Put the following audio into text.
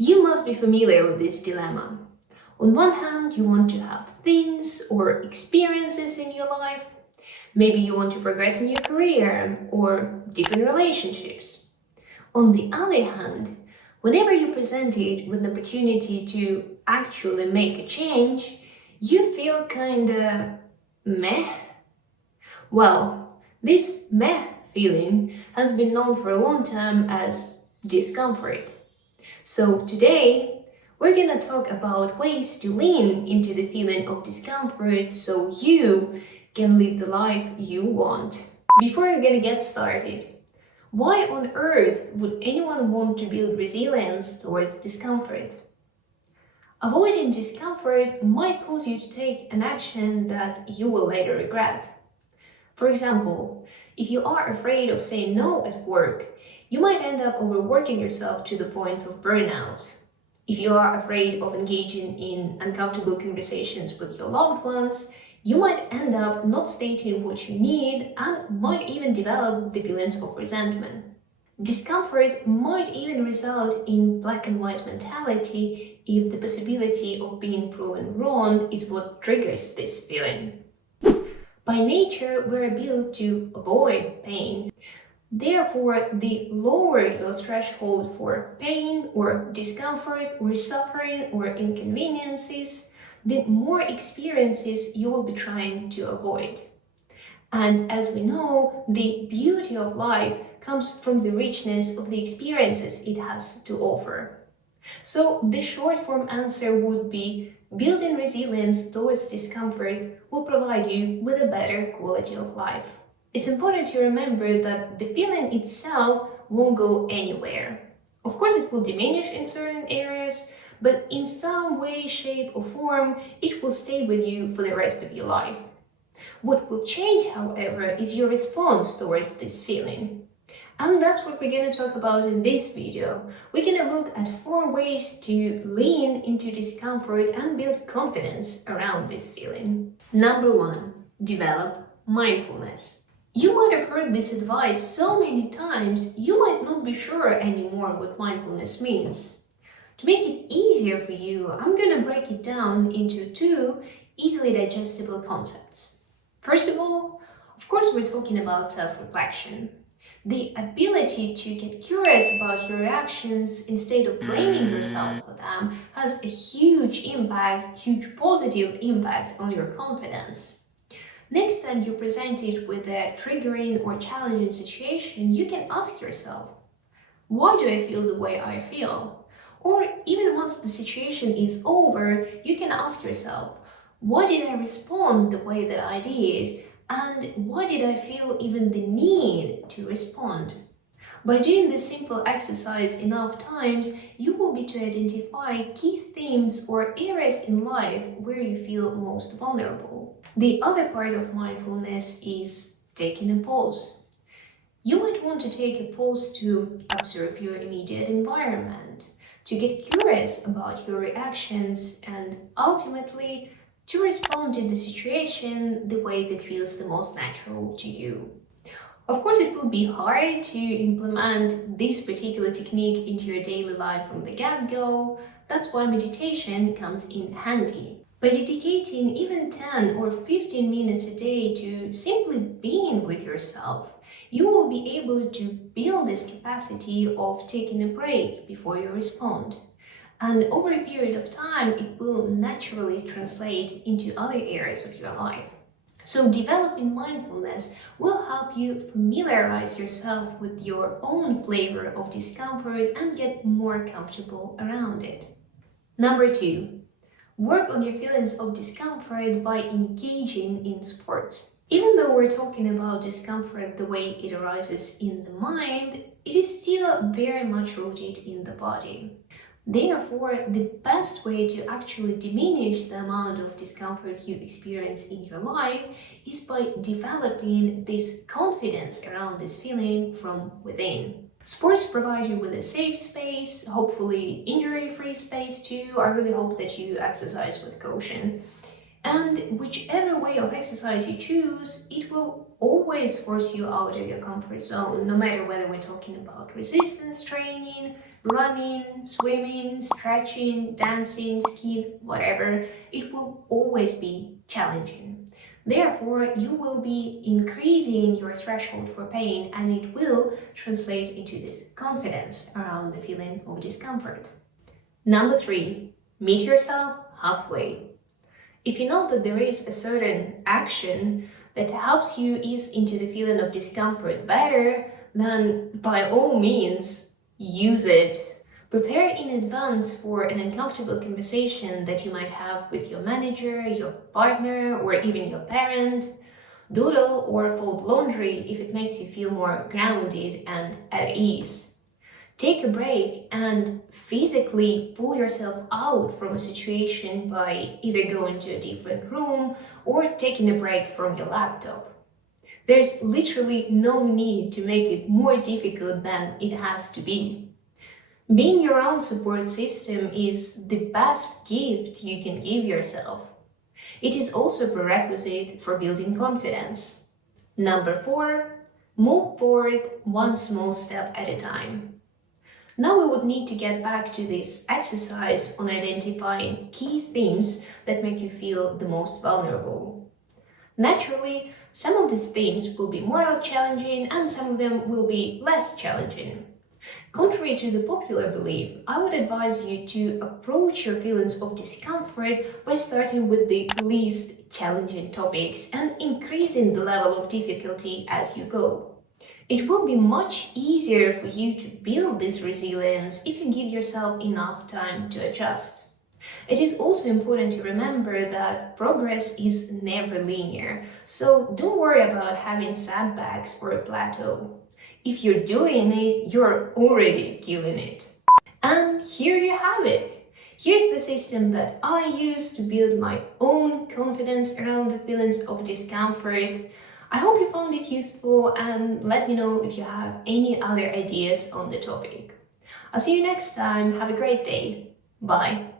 You must be familiar with this dilemma. On one hand, you want to have things or experiences in your life. Maybe you want to progress in your career or deepen relationships. On the other hand, whenever you're presented with an opportunity to actually make a change, you feel kinda meh. Well, this meh feeling has been known for a long time as discomfort. So today, we're gonna talk about ways to lean into the feeling of discomfort so you can live the life you want. Before we're gonna get started, why on earth would anyone want to build resilience towards discomfort? Avoiding discomfort might cause you to take an action that you will later regret. For example, if you are afraid of saying no at work, you might end up overworking yourself to the point of burnout. If you are afraid of engaging in uncomfortable conversations with your loved ones, you might end up not stating what you need and might even develop the feelings of resentment. Discomfort might even result in black and white mentality if the possibility of being proven wrong is what triggers this feeling. By nature, we're built to avoid pain. Therefore, the lower your threshold for pain or discomfort or suffering or inconveniences, the more experiences you will be trying to avoid. And as we know, the beauty of life comes from the richness of the experiences it has to offer. So the short form answer would be building resilience towards discomfort will provide you with a better quality of life. It's important to remember that the feeling itself won't go anywhere. Of course, it will diminish in certain areas, but in some way, shape, or form, it will stay with you for the rest of your life. What will change, however, is your response towards this feeling. And that's what we're going to talk about in this video. We're going to look at 4 ways to lean into discomfort and build confidence around this feeling. Number 1, develop mindfulness. You might have heard this advice so many times, you might not be sure anymore what mindfulness means. To make it easier for you, I'm going to break it down into 2 easily digestible concepts. First of all, of course, we're talking about self-reflection. The ability to get curious about your reactions instead of blaming yourself for them has a huge impact, huge positive impact on your confidence. Next time you're presented with a triggering or challenging situation, you can ask yourself, why do I feel the way I feel? Or even once the situation is over, you can ask yourself, why did I respond the way that I did? And why did I feel even the need to respond? By doing this simple exercise enough times, you will be to identify key themes or areas in life where you feel most vulnerable. The other part of mindfulness is taking a pause. You might want to take a pause to observe your immediate environment, to get curious about your reactions, and ultimately to respond to the situation the way that feels the most natural to you. Of course, it will be hard to implement this particular technique into your daily life from the get-go. That's why meditation comes in handy. By dedicating even 10 or 15 minutes a day to simply being with yourself, you will be able to build this capacity of taking a break before you respond. And over a period of time, it will naturally translate into other areas of your life. So developing mindfulness will help you familiarize yourself with your own flavor of discomfort and get more comfortable around it. Number 2, work on your feelings of discomfort by engaging in sports. Even though we're talking about discomfort the way it arises in the mind, it is still very much rooted in the body. Therefore, the best way to actually diminish the amount of discomfort you experience in your life is by developing this confidence around this feeling from within. Sports provide you with a safe space, hopefully injury-free space too. I really hope that you exercise with caution. And whichever way of exercise you choose, it will always force you out of your comfort zone, no matter whether we're talking about resistance training, running, swimming, stretching, dancing, skiing, whatever, it will always be challenging. Therefore, you will be increasing your threshold for pain and it will translate into this confidence around the feeling of discomfort. Number 3, meet yourself halfway. If you know that there is a certain action that helps you ease into the feeling of discomfort better, then by all means, use it. Prepare in advance for an uncomfortable conversation that you might have with your manager, your partner, or even your parent. Doodle or fold laundry if it makes you feel more grounded and at ease. Take a break and physically pull yourself out from a situation by either going to a different room or taking a break from your laptop. There's literally no need to make it more difficult than it has to be. Being your own support system is the best gift you can give yourself. It is also a prerequisite for building confidence. Number 4, move forward one small step at a time. Now we would need to get back to this exercise on identifying key themes that make you feel the most vulnerable. Naturally, some of these themes will be more challenging and some of them will be less challenging. Contrary to the popular belief, I would advise you to approach your feelings of discomfort by starting with the least challenging topics and increasing the level of difficulty as you go. It will be much easier for you to build this resilience if you give yourself enough time to adjust. It is also important to remember that progress is never linear, so don't worry about having setbacks or a plateau. If you're doing it, you're already killing it. And here you have it. Here's the system that I use to build my own confidence around the feelings of discomfort. I hope you found it useful and let me know if you have any other ideas on the topic. I'll see you next time. Have a great day. Bye.